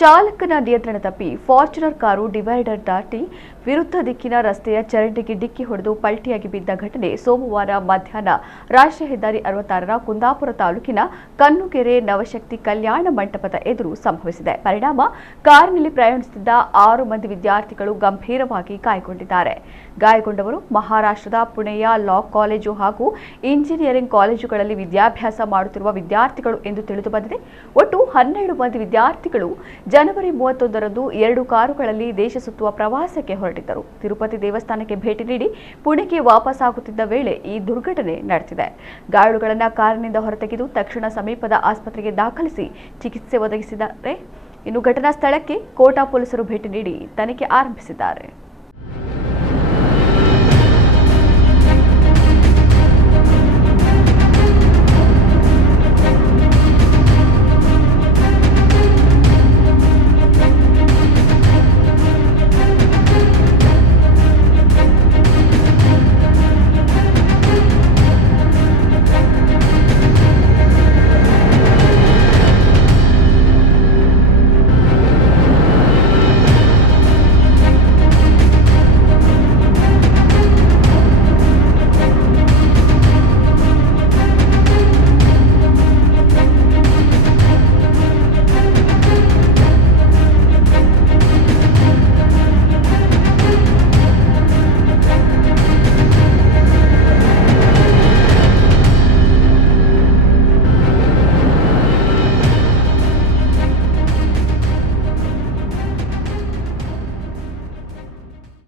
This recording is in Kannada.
ಚಾಲಕನ ನಿಯಂತ್ರಣ ತಪ್ಪಿ ಫಾರ್ಚುನರ್ ಕಾರು ಡಿವೈಡರ್ ದಾಟಿ ವಿರುದ್ಧ ದಿಕ್ಕಿನ ರಸ್ತೆಯ ಚರಂಡಿಗೆ ಡಿಕ್ಕಿ ಹೊಡೆದು ಪಲ್ಟಿಯಾಗಿ ಬಿದ್ದ ಘಟನೆ ಸೋಮವಾರ ಮಧ್ಯಾಹ್ನ ರಾಷ್ಟ್ರೀಯ ಹೆದ್ದಾರಿ 66ರ ಕುಂದಾಪುರ ತಾಲೂಕಿನ ಕಣ್ಣುಗೆರೆ ನವಶಕ್ತಿ ಕಲ್ಯಾಣ ಮಂಟಪದ ಎದುರು ಸಂಭವಿಸಿದೆ. ಪರಿಣಾಮ ಕಾರಿನಲ್ಲಿ ಪ್ರಯಾಣಿಸುತ್ತಿದ್ದ 6 ಮಂದಿ ವಿದ್ಯಾರ್ಥಿಗಳು ಗಂಭೀರವಾಗಿ ಗಾಯಗೊಂಡಿದ್ದಾರೆ. ಗಾಯಗೊಂಡವರು ಮಹಾರಾಷ್ಟ್ರದ ಪುಣೆಯ ಲಾ ಕಾಲೇಜು ಹಾಗೂ ಇಂಜಿನಿಯರಿಂಗ್ ಕಾಲೇಜುಗಳಲ್ಲಿ ವಿದ್ಯಾಭ್ಯಾಸ ಮಾಡುತ್ತಿರುವ ವಿದ್ಯಾರ್ಥಿಗಳು ಎಂದು ತಿಳಿದುಬಂದಿದೆ. ಒಟ್ಟು 12 ಮಂದಿ ವಿದ್ಯಾರ್ಥಿಗಳು ಜನವರಿ 31ರಂದು 2 ಕಾರುಗಳಲ್ಲಿ ದೇಶ ಸುತ್ತುವ ಪ್ರವಾಸಕ್ಕೆ ಹೊರಟಿದ್ದರು. ತಿರುಪತಿ ದೇವಸ್ಥಾನಕ್ಕೆ ಭೇಟಿ ನೀಡಿ ಪುಣೆಗೆ ವಾಪಸ್ಸಾಗುತ್ತಿದ್ದ ವೇಳೆ ಈ ದುರ್ಘಟನೆ ನಡೆದಿದೆ. ಗಾಯಾಳುಗಳನ್ನು ಕಾರಿನಿಂದ ಹೊರತೆಗೆದು ತಕ್ಷಣ ಸಮೀಪದ ಆಸ್ಪತ್ರೆಗೆ ದಾಖಲಿಸಿ ಚಿಕಿತ್ಸೆ ಒದಗಿಸಿದ್ದಾರೆ. ಇನ್ನು ಘಟನಾ ಸ್ಥಳಕ್ಕೆ ಕೋಟಾ ಪೊಲೀಸರು ಭೇಟಿ ನೀಡಿ ತನಿಖೆ ಆರಂಭಿಸಿದ್ದಾರೆ.